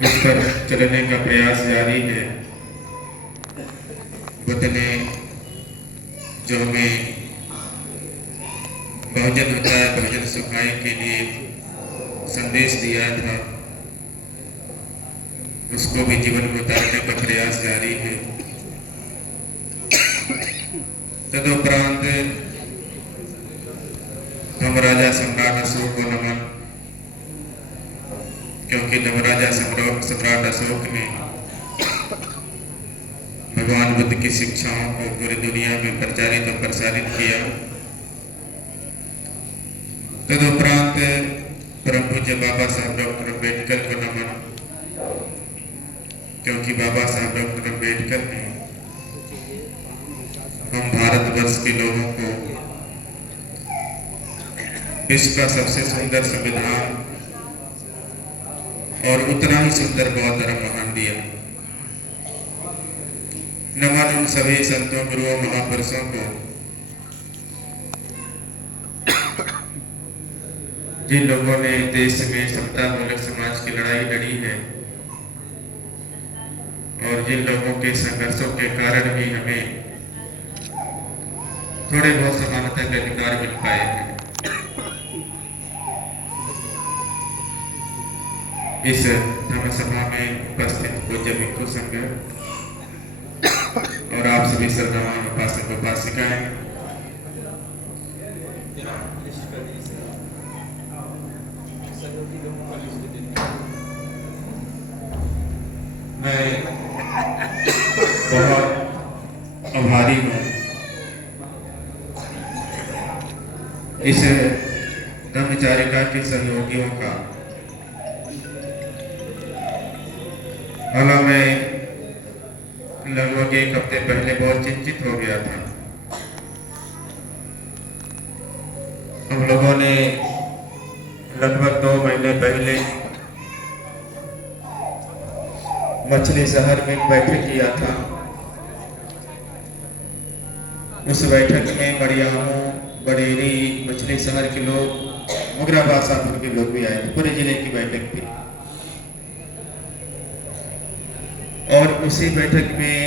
उस पर चलने का प्रयास जारी है। बदले जो हमें बहुजन होता है बहुजन सुखाने के लिए संदेश दिया था, उसको भी जीवन में उतारने का प्रयास जारी है। तदुपरांत हम राजा सम्राट अशोक को नमन, क्योंकि नवराजा सम्राट अशोक ने भगवान बुद्ध की शिक्षाओं को पूरी दुनिया में प्रचारित और प्रसारित किया। तदुपरांत परम पूज्य बाबा साहब डॉक्टर अम्बेडकर को नमन, क्योंकि बाबा साहब डॉक्टर अम्बेडकर ने हम भारतवर्ष के लोगों को विश्व का सबसे सुंदर संविधान और उतना ही सुंदर बौद्ध धर्म महान दिया। नमन उन सभी संतों गुरुओं महापुरुषों को जिन लोगों ने देश में समतामूलक समाज की लड़ाई लड़ी है और जिन लोगों के संघर्षों के कारण भी हमें थोड़े बहुत समानता के अधिकार मिल पाए हैं। इस धर्म सभा में उपस्थित पूज्य भिक्षु संघ और आप सभी श्रद्धावान उपासक उपासिकाएं, मैं बहुत आभारी हूँ इस धर्मचारिका के सहयोगियों का। हालांकि मैं लगभग एक हफ्ते पहले बहुत चिंतित हो गया था। हम लोगों ने लगभग 2 महीने पहले मछली शहर में बैठक किया था। उस बैठक में बड़ियामों, बडेरी, मछली शहर के लोग, मुगराबाद साहब के लोग भी आए थे। पूरे जिले की बैठक थी और उसी बैठक में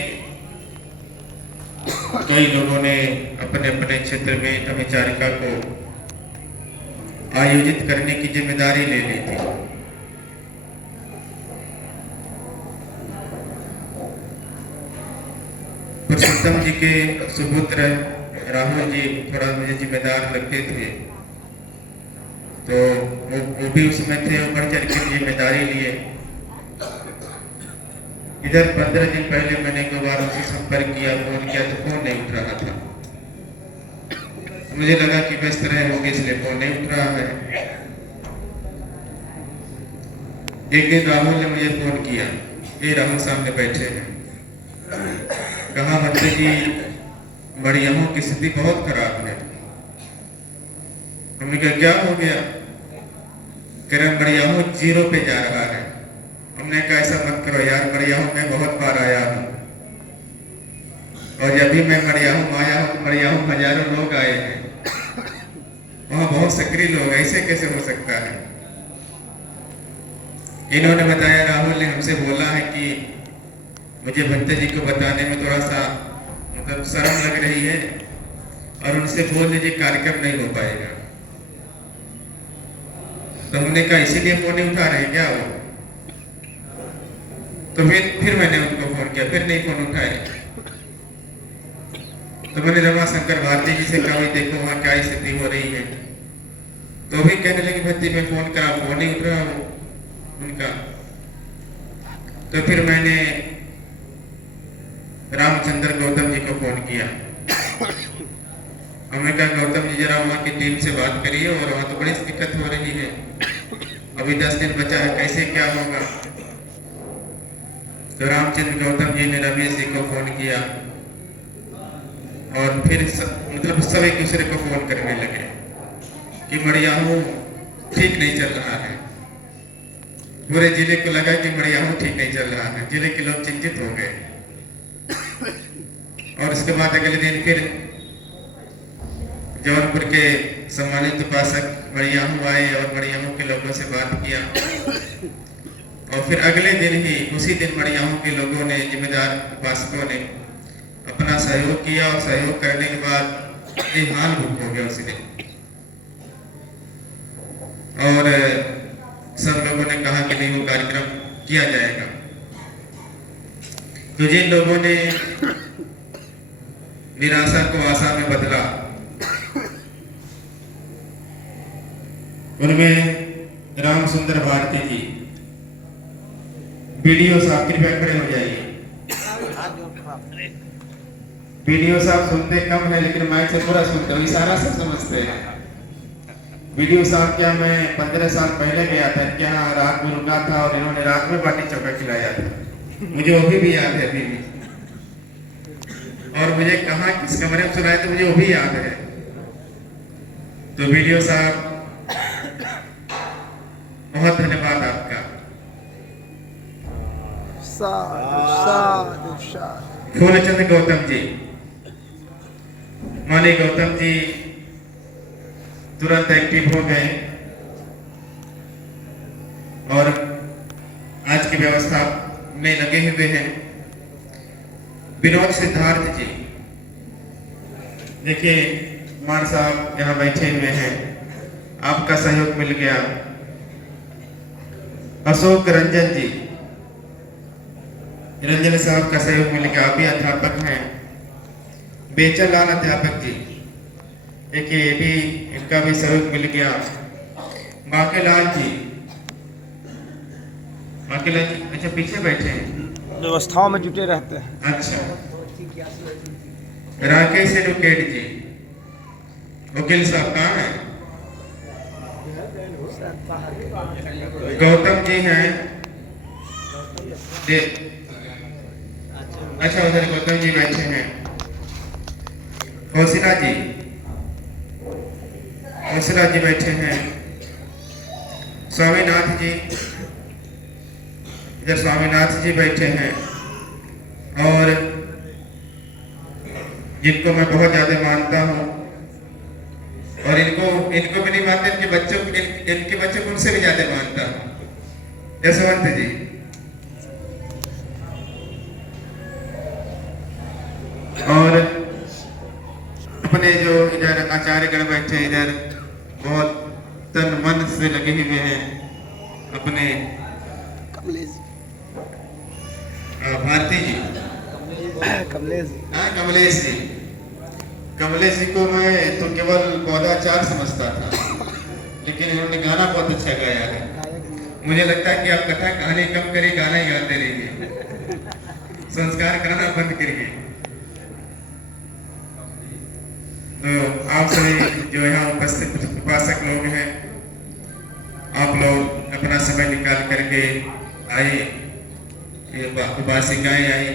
कई लोगों ने अपने अपने क्षेत्र में धर्मचारिका को आयोजित करने की जिम्मेदारी ले ली थी। पुरुषोत्तम जी के सुपुत्र राहुल जी थोड़ा मुझे जिम्मेदार लगते थे, तो वो भी उसमें थे। ऊपर चढ़ के जिम्मेदारी लिए। इधर 15 दिन पहले मैंने एक बार उनसे संपर्क किया, फोन किया तो फोन नहीं उठ रहा था। मुझे लगा कि व्यस्त रहे होंगे इसलिए फोन नहीं उठ रहा है। एक दिन राहुल ने मुझे फोन किया, ये राहुल सामने बैठे हैं, कहा भट्टे जी बड़ियामों की स्थिति बहुत खराब है। हमने कहा क्या हो गया? कह रहे बड़ियामों 0 पे जा रहा है। हमने कहा ऐसा मत करो यार, बड़ियामों में बहुत बार आया हूँ और जब भी मैं बड़ियामों आया हूँ तो बड़ियामों हजारों लोग आए हैं, वहाँ बहुत सक्रिय लोग, ऐसे कैसे हो सकता है? इन्होंने बताया, राहुल ने हमसे बोला है कि मुझे भट्टे जी को बताने में थोड़ा सा मतलब शर्म लग रही है और उनसे बोल दीजिए कार्यक्रम नहीं हो पाएगा। तो हमने कहा इसीलिए फोन नहीं उठा रहे क्या वो? तो फिर मैंने उनको फोन किया, फिर नहीं फोन उठाए। तो मैंने रमा शंकर भारती जी से कहा देखो वहाँ क्या स्थिति हो रही है। तो भी कहने लगे भट्टी में फोन करा, फोन नहीं उठ रहा वो उनका। तो फिर मैंने रामचंद्र गौतम जी को फोन किया। हमने कहा गौतम जी जरा वहाँ की टीम से बात करिए और वहाँ तो बड़ी दिक्कत हो रही है, अभी 10 दिन बचा है, कैसे क्या होगा? तो रामचंद्र गौतम जी ने रमेश जी को फोन किया और फिर मतलब सब एक दूसरे को फोन करने लगे कि बड़ियामों ठीक नहीं चल रहा है। पूरे जिले को लगा कि बड़ियामों ठीक नहीं चल रहा है। जिले के लोग चिंतित हो गए और उसके बाद अगले दिन फिर जौनपुर के सम्मानित उपासक बड़ियामों आए और बड़ियामों के लोगों से बात किया और फिर अगले दिन ही उसी दिन मड़ियाहू के लोगों ने, जिम्मेदार उपासकों ने अपना सहयोग किया और सहयोग करने के बाद ये हाल बुक हो गया उसी दिन। और सब लोगों ने कहा कि नहीं, वो कार्यक्रम किया जाएगा। तो जिन लोगों ने निराशा को आशा में बदला, उनमें राम सुंदर भारती जी, वीडियो साहब कृपया खड़े हो जाइए। वीडियो साहब सुनते कम है लेकिन माइक से पूरा सुनते हो, इशारा सब समझते हैं। वीडियो साहब क्या, मैं 15 साल पहले गया था, क्या रात में रुका था और इन्होंने रात में बाटी चोखा खिलाया था, मुझे वो भी याद है अभी भी। और मुझे कहाँ किस कमरे में सुनाया तो मुझे वो भी याद है। तो वीडियो साहब बहुत धन्यवाद आपका। फूलचंद गौतम जी, मानी गौतम जी तुरंत एक्टिव हो गए और आज की व्यवस्था में लगे हुए हैं। विनोद सिद्धार्थ जी, देखिए कुमार साहब यहाँ बैठे हुए हैं, आपका सहयोग मिल गया। अशोक रंजन जी, रंजन साहब का सहयोग मिल गया, आप भी अध्यापक हैं। बेचन लाल अध्यापक जी, देखिए ये भी, इनका भी सहयोग मिल गया। बाकेलाल जी, बाकेलाल जी अच्छा पीछे बैठे हैं, व्यवस्थाओं में जुटे रहते हैं। अच्छा। राकेश एडवोकेट जी, वकील साहब कहाँ हैं? गौतम जी हैं, अच्छा उधर गौतम जी बैठे हैं। हौसला जी, हौसला जी बैठे हैं। स्वामीनाथ जी, इधर स्वामीनाथ जी बैठे हैं। और जिनको मैं बहुत ज्यादा मानता हूँ और इनको भी नहीं मानते, इनके बच्चों को उनसे भी ज्यादा मानता हूँ, यशवंत जी। और अपने जो इधर आचार्य गण बैठे हैं, इधर बहुत तन मन से लगे हुए हैं अपने भारती जी, कमलेश जी। कमलेश जी को मैं तो केवल पौधाचार समझता था, लेकिन इन्होंने गाना बहुत अच्छा गाया है। मुझे लगता है कि आप कथा कहानी कम करिए, गाना ही गाते रहिए, संस्कार कराना बंद करिए। तो आप सभी जो यहाँ उपस्थित उपासक लोग हैं, आप लोग अपना समय निकाल करके आए, उपासिकाएं आई,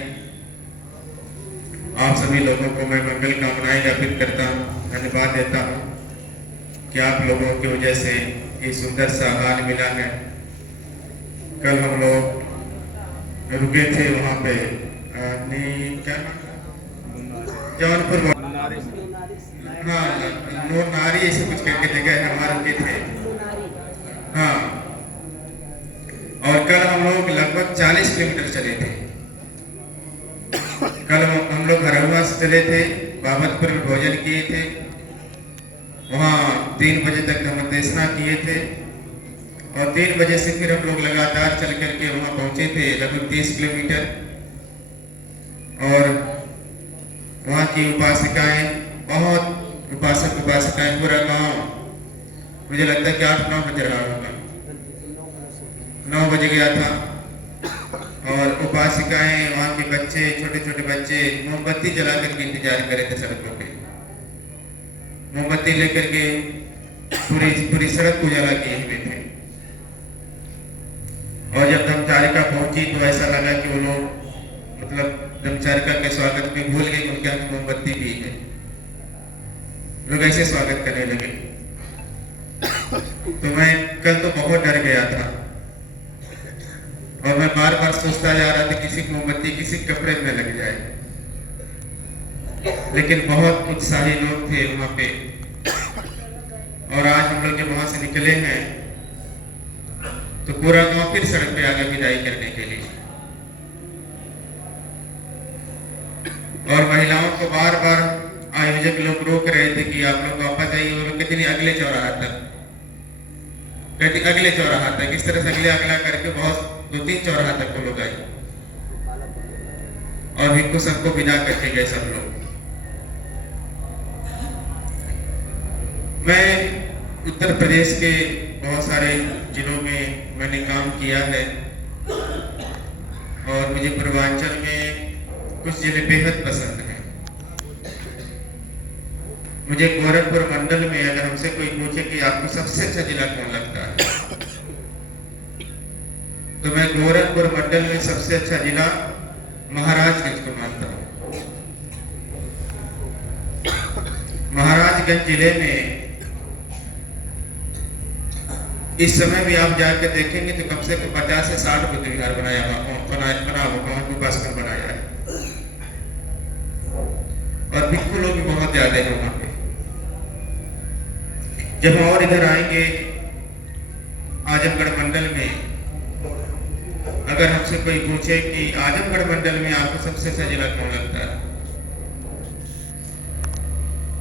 आप सभी लोगों को मैं मंगल कामनाएं ज्ञापित करता हूँ, धन्यवाद देता हूँ कि आप लोगों की वजह से ये सुंदर सा हाल मिला है। कल हम लोग रुके थे वहाँ पे जौनपुर, हाँ नूर नारी ऐसे कुछ करके जगह है, वहाँ रुके थे। हाँ, और कल हम लोग लगभग 40 किलोमीटर चले थे। कल हम लोग हरहुआ से चले थे, बाबतपुर में भोजन किए थे, वहाँ 3 बजे तक हम देशना किए थे और 3 बजे से फिर हम लोग लगातार चल करके वहाँ पहुँचे थे, लगभग 30 किलोमीटर। और वहाँ की उपासिकाएं, बहुत उपासक उपासिकाएं, पूरा गाँव, मुझे लगता है कि 8-9 बज रहा होगा, 9 बज गया था। और उपासिकाएं, वहाँ के बच्चे, छोटे छोटे बच्चे मोमबत्ती जला करके इंतजार कर रहे थे सड़कों पे, मोमबत्ती लेकर के पूरी सड़क को उजाला किए हुए थे। और जब धर्मचारिका पहुंची तो ऐसा लगा कि वो लोग मतलब धर्मचारिका के स्वागत में भूल गए, उनके हाथ मोमबत्ती भी है, लोग ऐसे स्वागत करने लगे। तो मैं कल तो बहुत डर गया था और मैं बार बार सोचता जा रहा था किसी की मोमबत्ती किसी कपड़े में लग जाए, लेकिन बहुत उत्साही लोग थे वहाँ पे। और आज हम लोग जब वहाँ से निकले हैं तो पूरा गांव फिर सड़क पे आ गया विदाई करने के लिए। और महिलाओं को बार बार आयोजक लोग रोक रहे थे कि आप लोग वापस आइए। वो लोग कहते नहीं, अगले चौराहा तक, कहते अगले चौराहा तक। इस तरह से अगले अगला करके बहुत 2-3 चौराहा तक वो लोग आए और इनको सबको विदा करके गए सब लोग। मैं उत्तर प्रदेश के बहुत सारे जिलों में मैंने काम किया है और मुझे पूर्वांचल में कुछ जिले बेहद पसंद हैं। मुझे गोरखपुर मंडल में अगर हमसे कोई पूछे कि आपको सबसे अच्छा जिला कौन लगता है, तो मैं गोरखपुर मंडल में सबसे अच्छा जिला महाराजगंज को मानता हूँ। महाराजगंज जिले में इस समय भी आप जाकर देखेंगे तो कम से कम 50 से 60 बुद्ध विहार बना हुआ उपासना बनाया है और भिक्षु लोग भी बहुत ज्यादा हैं वहां पे। जब हम और इधर आएंगे आजमगढ़ मंडल में, अगर हमसे कोई पूछे कि आजमगढ़ मंडल में आपको सबसे अच्छा जिला कौन लगता है,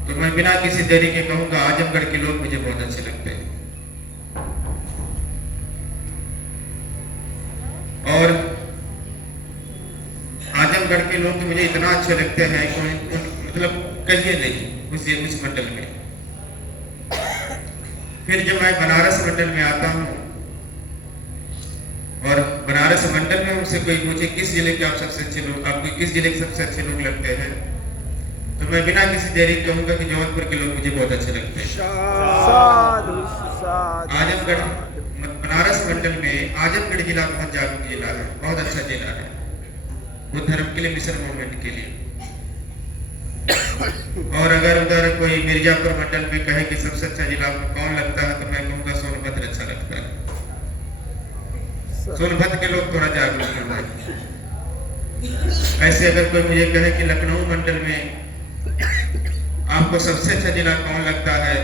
तो मैं बिना किसी देरी के कहूंगा आजमगढ़ के लोग मुझे बहुत अच्छे लगते हैं। और आजमगढ़ के लोग तो मुझे इतना अच्छे लगते हैं कि मतलब कहिए नहीं उस मंडल में। फिर जब मैं बनारस मंडल में आता हूँ और बनारस मंडल में मुझसे कोई पूछे किस जिले के आप सबसे अच्छे लोग, आपको किस जिले के सबसे अच्छे लोग लगते हैं, तो मैं बिना किसी देरी कहूंगा कि जौनपुर के लोग मुझे बहुत अच्छे लगते हैं। आजमगढ़ बनारस मंडल में आजमगढ़ जिला बहुत जागरूक जिला है, बहुत अच्छा जिला है बुद्ध धर्म के लिए, मिशन मूवमेंट के लिए। और अगर उधर कोई मिर्जापुर मंडल में कहे कि सबसे अच्छा जिला आपको कौन लगता है, तो मैं कहूँगा सोनभद्र अच्छा लगता है। सोनभद्र के लोग थोड़ा जागरूक हैं। ऐसे अगर कोई मुझे कहे कि लखनऊ मंडल में आपको सबसे अच्छा जिला कौन लगता है,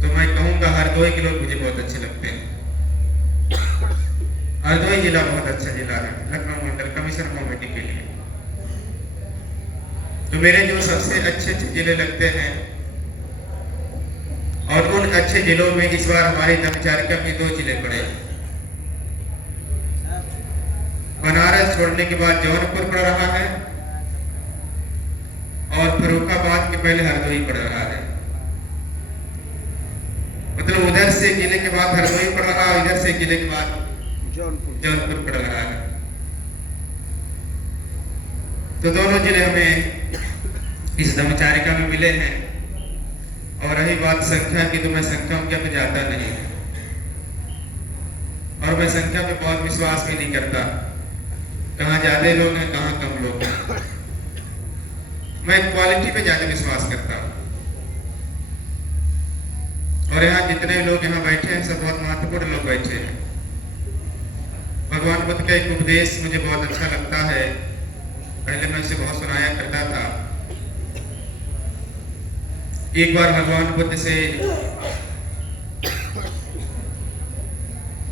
तो मैं कहूँगा हरदोई के लोग मुझे बहुत अच्छे लगते हैं। हरदोई जिला बहुत अच्छा जिला है लखनऊ मंडल कमीशन कमेटी के लिए। तो मेरे जो सबसे अच्छे जिले लगते हैं, और उन अच्छे जिलों में इस बार हमारी धर्मचारिका में 2 जिले पड़े। बनारस छोड़ने के बाद जौनपुर पड़ रहा है और फर्रुखाबाद के पहले हरदोई पड़ रहा है। मतलब उधर से जिले के बाद हरदोई पड़ रहा है, इधर से जिले के बाद जौनपुर पड़ रहा है। तो दोनों जिले हमें इस धर्मचारिका में मिले हैं। और रही बात संख्या की, तो मैं संख्याओं के पे जाता नहीं और मैं संख्या पे बहुत विश्वास भी नहीं करता, कहाँ ज्यादा लोग हैं कहाँ कम लोग हैं। मैं क्वालिटी पे ज्यादा विश्वास करता हूँ। और यहाँ जितने लोग यहाँ बैठे हैं सब बहुत महत्वपूर्ण लोग बैठे हैं। भगवान बुद्ध का एक उपदेश मुझे बहुत अच्छा लगता है, पहले मैं इसे बहुत सुनाया करता था। एक बार भगवान बुद्ध से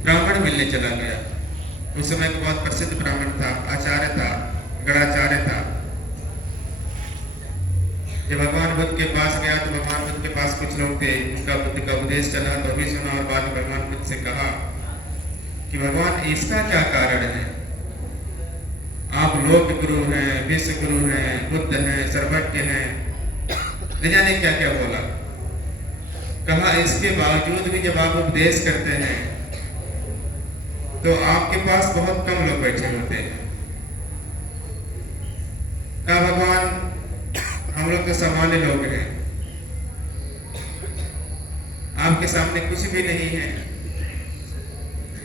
ब्राह्मण मिलने चला गया। उस समय एक बहुत प्रसिद्ध ब्राह्मण था, आचार्य था, गणाचार्य था। जब भगवान बुद्ध के पास गया तो भगवान बुद्ध के पास कुछ लोग थे, उनका बुद्ध का उपदेश चला तो भी सुना और बाद में भगवान बुद्ध से कहा कि भगवान इसका क्या कारण है, आप लोक गुरु हैं, विश्व गुरु हैं, बुद्ध हैं, सर्वज्ञ हैं, न जाने क्या क्या बोला। कहा इसके बावजूद भी जब आप उपदेश करते हैं तो आपके पास बहुत कम लोग बैठे होते हैं। कहा भगवान हम लोग तो सामान्य लोग हैं, आपके सामने कुछ भी नहीं है,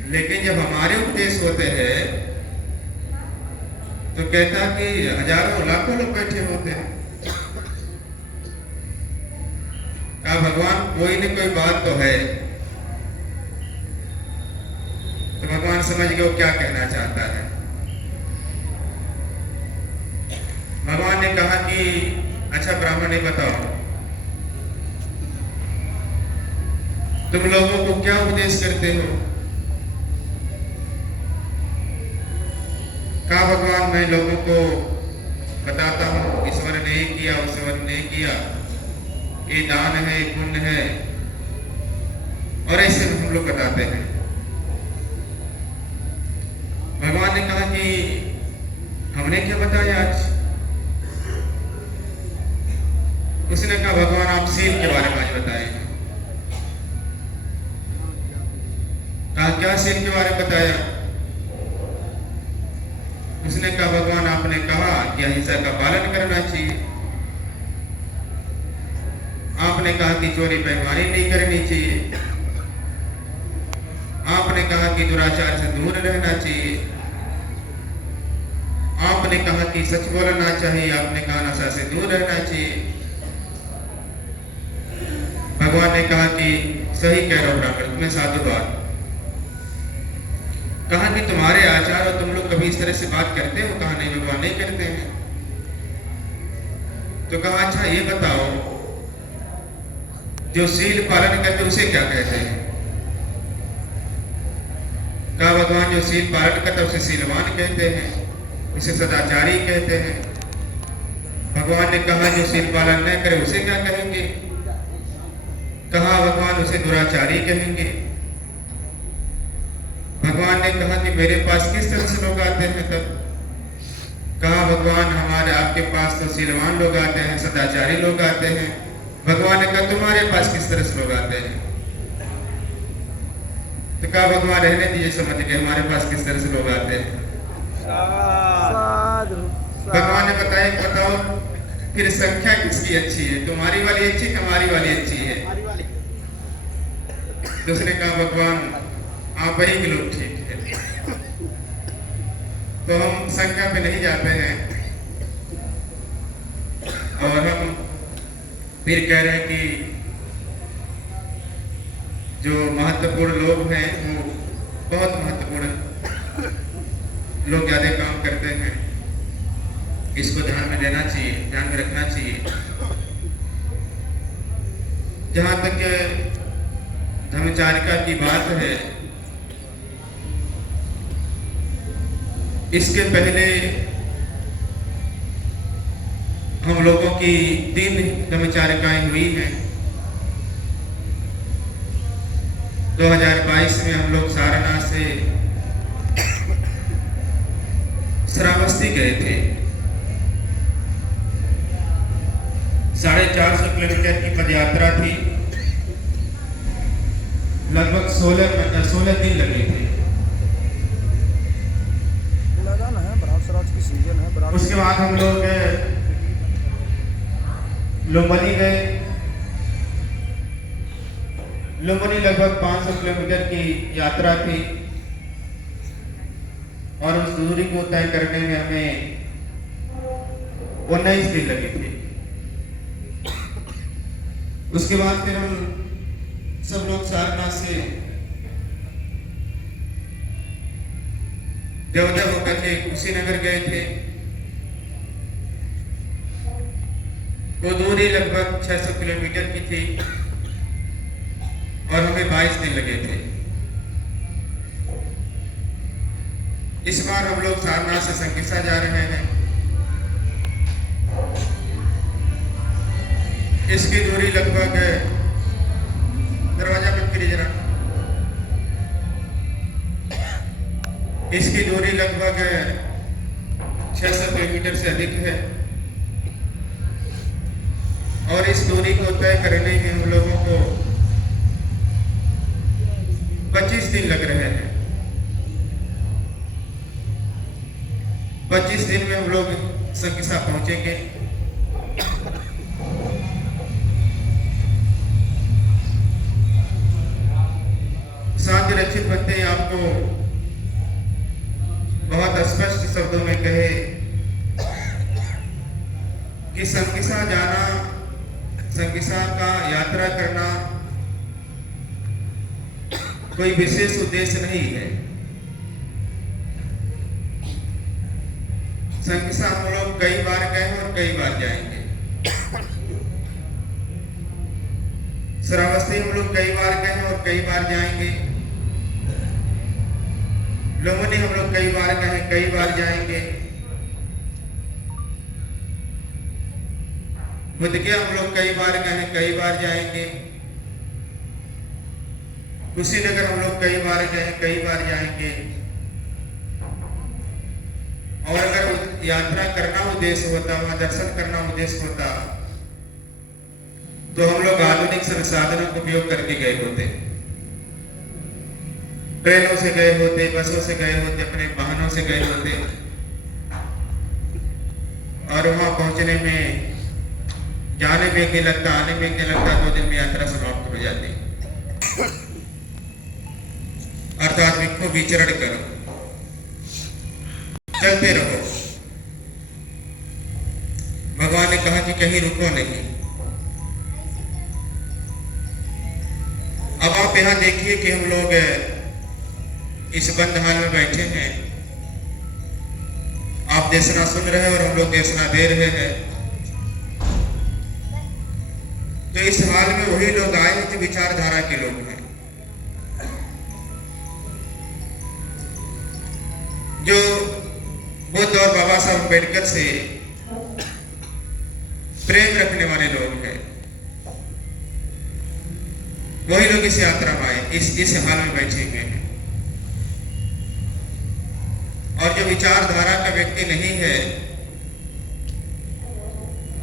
लेकिन जब हमारे उपदेश होते हैं तो कहता कि हजारों लाखों लोग बैठे होते हैं। कहा भगवान कोई न कोई बात तो है। तो भगवान समझ गए वो क्या कहना चाहता है। भगवान ने कहा कि अच्छा ब्राह्मण ने बताओ तुम लोगों को क्या उपदेश करते हो। कहा भगवान मैं लोगों को बताता हूँ ईश्वर ने ये किया ईश्वर ने किया, ये दान है ये पुण्य है, और ऐसे हम लोग बताते हैं। भगवान ने कहा कि हमने क्या बताया आज? उसने कहा भगवान आप सील के बारे में आज बताए। कहा क्या सील के बारे में बताया? उसने कहा भगवान आपने कहा कि अहिंसा का पालन करना चाहिए, आपने कहा कि चोरी बेईमानी नहीं करनी चाहिए, आपने कहा कि दुराचार से दूर रहना चाहिए, आपने कहा कि सच बोलना चाहिए, आपने कहा नशा से दूर रहना चाहिए। भगवान ने कहा कि सही कह रहे हो ब्राह्मण, तुम्हें साधुवाद। कहा कि तुम्हारे आचार और तुम लोग कभी इस तरह से बात करते हो? कहा नहीं भगवान नहीं करते हैं। तो कहा अच्छा ये बताओ जो सील पालन करते उसे क्या कहते हैं? कहा भगवान जो सील पालन करता उसे सीलवान कहते हैं, उसे सदाचारी कहते हैं। भगवान ने कहा जो सील पालन न करे उसे क्या कहेंगे? कहा भगवान उसे दुराचारी कहेंगे। भगवान ने कहा कि मेरे पास किस तरह से लोग आते हैं तब? कहा भगवान हमारे आपके पास तो सीलवान लोग आते हैं, सदाचारी लोग आते हैं। भगवान ने कहा तुम्हारे पास किस तरह से लोग आते हैं? तो कहा भगवान रहने दीजिए, समझ के हमारे पास किस तरह से लोग आते हैं। भगवान ने बताया बताओ फिर संख्या किसकी अच्छी है, तुम्हारी वाली अच्छी हमारी वाली अच्छी है? दूसरे कहा भगवान आप ही के लोग ठीक है। तो हम संख्या पे नहीं जाते हैं और हम फिर कह रहे हैं कि जो महत्वपूर्ण लोग हैं वो बहुत महत्वपूर्ण लोग ज्यादा काम करते हैं, इसको ध्यान में देना चाहिए, ध्यान में रखना चाहिए। जहां तक धर्मचारिका की बात है, इसके पहले हम लोगों की 3 धर्मचारिकाएं हुई हैं। 2022 में हम लोग सारनाथ से श्रावस्ती गए थे। 450 किलोमीटर की पदयात्रा थी, लगभग 16 दिन लगे थे। उसके बाद हम लोग लुम्बिनी गए। लुम्बिनी लगभग 500 किलोमीटर की यात्रा थी और उस दूरी को तय करने में हमें 19 दिन लगे थे। उसके बाद फिर हम सब लोग सारनाथ से देवदेव होकर के कुशीनगर गए थे। वो दूरी लगभग 600 किलोमीटर की थी और हमें 22 दिन लगे थे। इस बार हम लोग सारनाथ से संकिसा जा रहे हैं। इसकी दूरी लगभग, दरवाजा बंद करिए जरा, इसकी दूरी लगभग 600 किलोमीटर से अधिक है और इस दूरी को तय करने में हम लोगों को 25 दिन लग रहे हैं। 25 दिन में हम लोग संकिसा पहुंचेंगे। शांति रक्षित बनते आपको बहुत स्पष्ट शब्दों में कहे कि संकिसा जाना, संकिसा का यात्रा करना कोई विशेष उद्देश्य नहीं है। संकिसा हम लोग कई बार गए और कई बार जाएंगे। श्रावस्ती हम लोग कई बार गए और कई बार जाएंगे। लोगों ने हम लोग कई बार कहे कई बार जाएंगे, खुद के हम लोग कई बार कहे कई बार जाएंगे, कुशीनगर हम लोग कई बार गए कई बार जाएंगे। और अगर यात्रा करना उद्देश्य होता, वहां दर्शन करना उद्देश्य होता, तो हम लोग आधुनिक संसाधनों का उपयोग करके गए होते, ट्रेनों से गए होते, बसों से गए होते, अपने वाहनों से गए होते, और वहां पहुंचने में जाने में नहीं लगता, आने में नहीं लगता, 2 दिन में यात्रा समाप्त हो जाती। अर्थात विखो विचरण करो, चलते रहो। भगवान ने कहा कि कहीं रुको नहीं। अब आप यहां देखिए कि हम लोग इस बंद हाल में बैठे हैं, आप देशना सुन रहे हैं और हम लोग देशना दे रहे हैं। तो इस हाल में वही लोग आए हैं जो विचारधारा के लोग हैं, जो बुद्ध और बाबा साहब अम्बेडकर से प्रेम रखने वाले लोग हैं। वही लोग इस यात्रा में आए, इस हाल में बैठे हुए हैं। और जो विचारधारा का व्यक्ति नहीं है,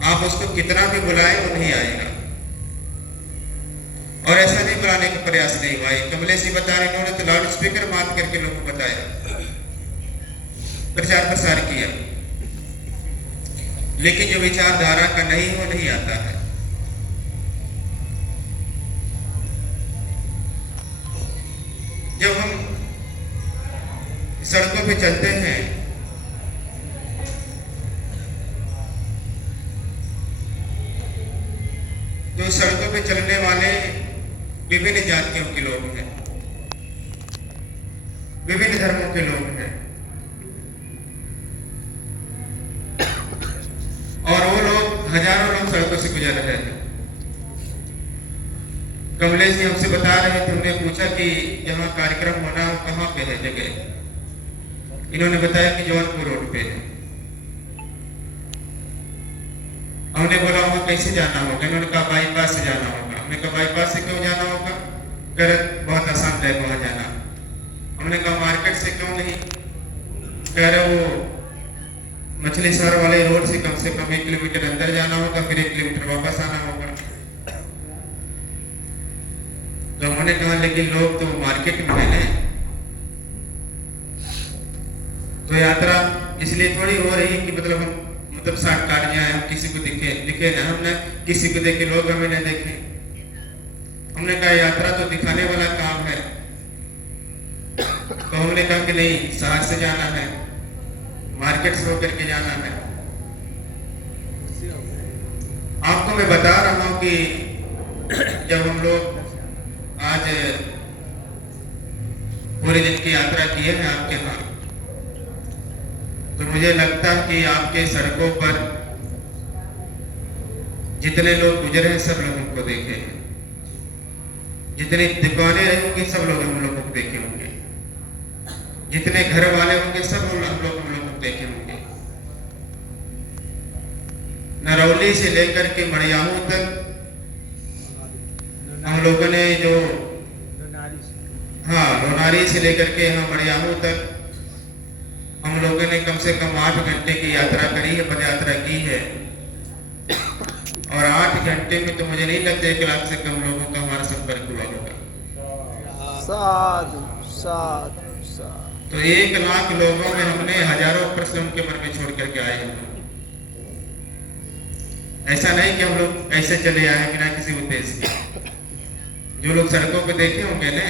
आप उसको कितना भी बुलाएं वो नहीं आएगा। और ऐसा नहीं बुलाने का प्रयास नहीं हुआ। कमलेश जी बता रहे, इन्होंने तो लाउड स्पीकर बात करके लोगों को बताया, प्रचार प्रसार किया, लेकिन जो विचारधारा का नहीं वो नहीं आता है। जब हम सड़कों पे चलते हैं तो सड़कों पे चलने वाले विभिन्न जातियों के लोग हैं, विभिन्न धर्मों के लोग हैं, और वो लोग हजारों लोग सड़कों से गुजर रहे हैं। कमलेश जी हमसे बता रहे थे, हमने पूछा कि जहाँ कार्यक्रम होना हो कहाँ पे है जगह। इन्होंने बताया कि जौनपुर रोड पे है। हमने बोला वहाँ कैसे जाना होगा? इन्होंने कहा बाईपास से जाना होगा। हमने कहा बाईपास से क्यों जाना होगा? कर बहुत आसान है वहाँ जाना। हमने कहा मार्केट से क्यों नहीं? कह रहे वो मछली शहर वाले रोड से कम 1 किलोमीटर अंदर जाना होगा, फिर 1 किलोमीटर वापस आना होगा। तो हमने कहा लेकिन लोग तो मार्केट में है ना, तो यात्रा इसलिए थोड़ी हो रही है कि मतलब साठ काट जाए, हम किसी को दिखे ना, हमने किसी को देखे लोग हमें न देखे। हमने कहा यात्रा तो दिखाने वाला काम है। तो हमने कहा कि नहीं, शहर से जाना है, मार्केट से होकर के जाना है। आपको मैं बता रहा हूं कि जब हम लोग आज पूरे दिन की यात्रा किए हैं आपके यहाँ, तो मुझे लगता है कि आपके सड़कों पर जितने लोग गुजरे हैं सब लोग उनको देखे हैं, जितनी दुकानें रही होंगी सब लोग हम लोगों को देखे होंगे, जितने घर वाले होंगे सब हम लोग को देखे होंगे। नरौली से लेकर के मड़ियाहू तक हम लोगों ने जो लोनारी से लेकर के यहाँ मड़ियाहू तक हम लोगों ने कम से कम 8 घंटे की यात्रा करी है, पद यात्रा की है। और 8 घंटे में तो मुझे नहीं लगता 1 लाख से कम लोगों का हमारा संपर्क हुआ होगा। साधु साधु साधु। तो 1 लाख लोगों में हमने हजारों प्रश्न उनके मन में छोड़ करके आए हैं। ऐसा नहीं कि हम लोग ऐसे चले आए बिना किसी उद्देश्य के। जो लोग सड़कों पे देखे होंगे ना,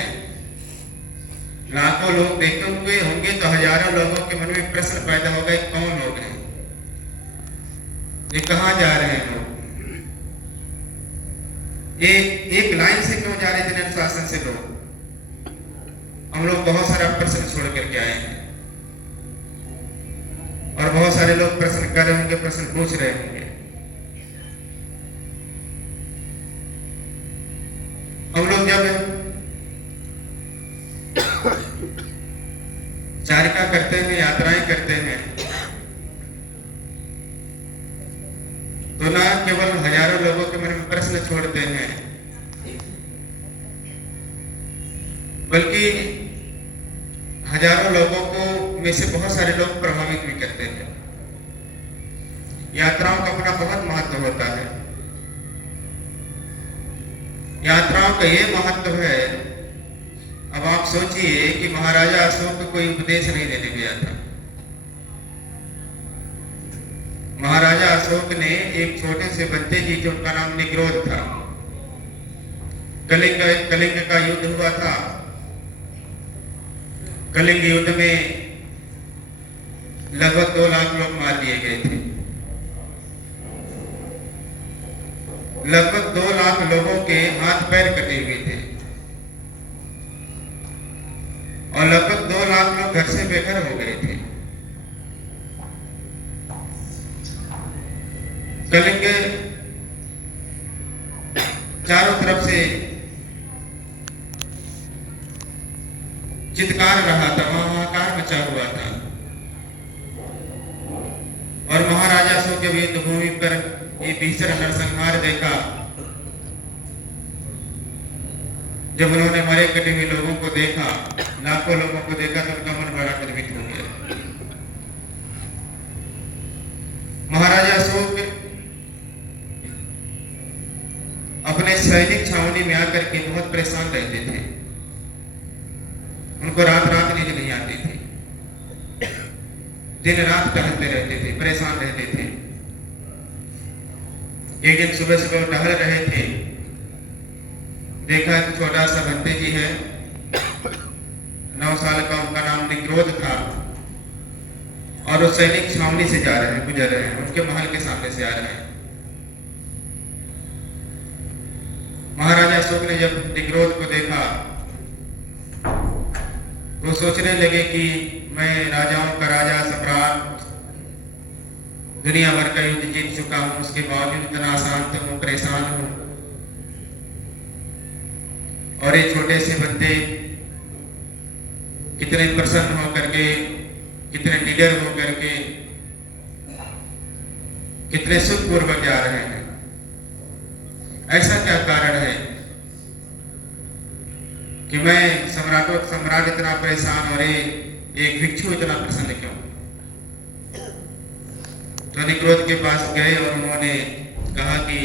लाखों लोग देखे होंगे तो हजारों लोगों के मन में प्रश्न पैदा होगा, कौन लोग हैं, ये कहाँ जा रहे हैं लोग, ये एक लाइन से क्यों जा रहे थे अनुशासन से लोग। हम लोग बहुत सारा प्रश्न छोड़ करके आए हैं और बहुत सारे लोग प्रश्न कर रहे होंगे, प्रश्न पूछ रहे होंगे। हम लोग जब यात्राएं करते हैं तो न केवल हजारों लोगों के मन में प्रश्न छोड़ते हैं, बल्कि हजारों लोगों को में से बहुत सारे लोग प्रभावित भी करते हैं। यात्राओं का अपना बहुत महत्व होता है। यात्राओं का ये महत्व है, अब आप सोचिए कि महाराजा अशोक को कोई उपदेश नहीं देने गया था। महाराजा अशोक ने एक छोटे से बच्चे जी, जो उनका नाम निग्रोध था, कलिंग का युद्ध हुआ था। कलिंग युद्ध में लगभग 2 लाख लोग मार दिए गए थे। लगभग 2 लाख लोगों के हाथ पैर कटे हुए थे और लगभग 2 लाख लोग घर से बेघर हो गए थे। कलिंग चारों तरफ से चित्कार रहा था, हाहाकार मचा हुआ था और महाराजा अशोक के युद्ध भूमि पर ये भीषण नरसंहार देखा। जब उन्होंने मरे कटे हुए लोगों को देखा, लाखों लोगों को देखा, तो उनका मन बड़ा द्रवित हो गया। महाराजा अशोक अपने सैनिक छावनी में आकर के बहुत परेशान रहते थे। उनको रात रात नींद नहीं आती थी, दिन रात टहलते रहते थे, परेशान रहते थे। एक दिन सुबह सुबह टहल रहे थे, देखा कि छोटा सा भंते जी है, 9 साल का, उनका नाम निग्रोध था और वो सैनिक छावनी से जा रहे हैं, गुजर रहे हैं, उनके महल के सामने से आ रहे हैं। महाराजा अशोक ने जब निग्रोध को देखा तो सोचने लगे कि मैं राजाओं का राजा, सम्राट, दुनिया भर का युद्ध जीत चुका हूं, उसके बावजूद इतना अशांत हूं, परेशान हूं, और ये छोटे से बंदे कितने प्रसन्न हो करके, कितने निडर हो करके, कितने सुखपूर्वक जा रहे हैं। ऐसा क्या कारण है कि मैं सम्राट इतना परेशान और एक भिक्षु इतना प्रसन्न क्यों? तो निग्रोध के पास गए और उन्होंने कहा कि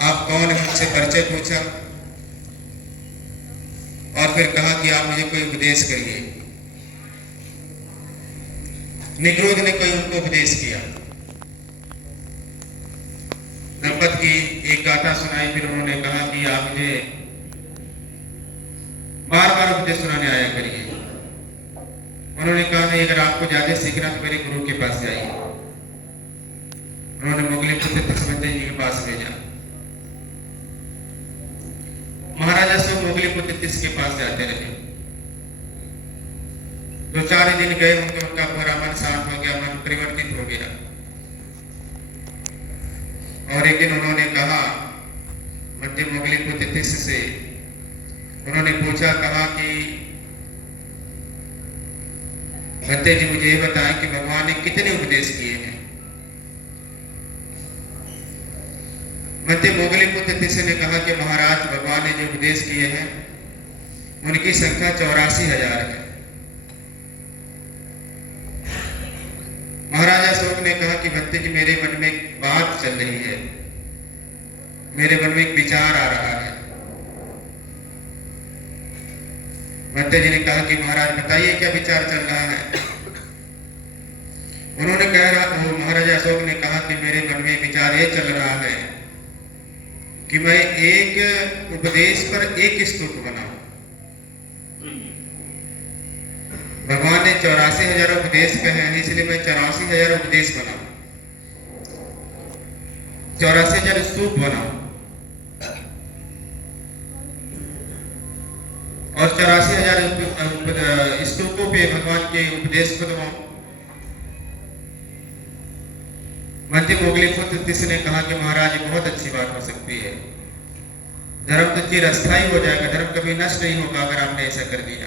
आप कौन हैं, उनसे परिचय पूछा और फिर कहा कि आप मुझे कोई उपदेश करिए। निग्रोध ने कोई उनको उपदेश किया, नपद की एक गाथा सुनाई। फिर उन्होंने कहा कि आप मुझे बार बार उपदेश सुनाने आया करिए। उन्होंने कहा नहीं, अगर आपको ज्यादा सीखना तो मेरे गुरु के पास जाइए। उन्होंने मोगलीपुत्र तिस्मंजय जी के पास भेजा। महाराजा से मोगलीपुत्र तिस के पास जाते रहे। 2-4 दिन गए, उनका पूरा मन शांत हो गया, मन परिवर्तित हो गया। और एक दिन उन्होंने कहा मध्य मोगलीपुत्र तिस से, उन्होंने पूछा, कहा कि भंते जी मुझे ये बताएं कि भगवान ने कितने उपदेश किए हैं। मध्य मोगलीपुत्र तिस ने कहा कि महाराज, भगवान ने जो उपदेश किए हैं उनकी संख्या 84,000 है। महाराजा अशोक ने कहा कि भंते जी, मेरे मन में एक बात चल रही है, मेरे मन में एक विचार आ रहा है। भंते जी ने कहा कि महाराज बताइए क्या विचार चल रहा है। उन्होंने महाराजा अशोक ने कहा कि मेरे मन में विचार ये चल रहा है कि मैं एक उपदेश पर एक स्तूप बनाऊं। भगवान ने 84,000 उपदेश कहे हैं, इसलिए मैं 84,000 उपदेश बनाऊं, 84,000 स्तूप बनाऊं और 84,000 स्तूपों पे भगवान के उपदेश को दबाऊं। मध्य मोगलीपुत्र तिस ने कहा कि महाराज, ये बहुत अच्छी बात हो सकती है। धर्म तो चिरस्थायी हो जाएगा, धर्म कभी नष्ट नहीं होगा अगर आपने ऐसा कर दिया।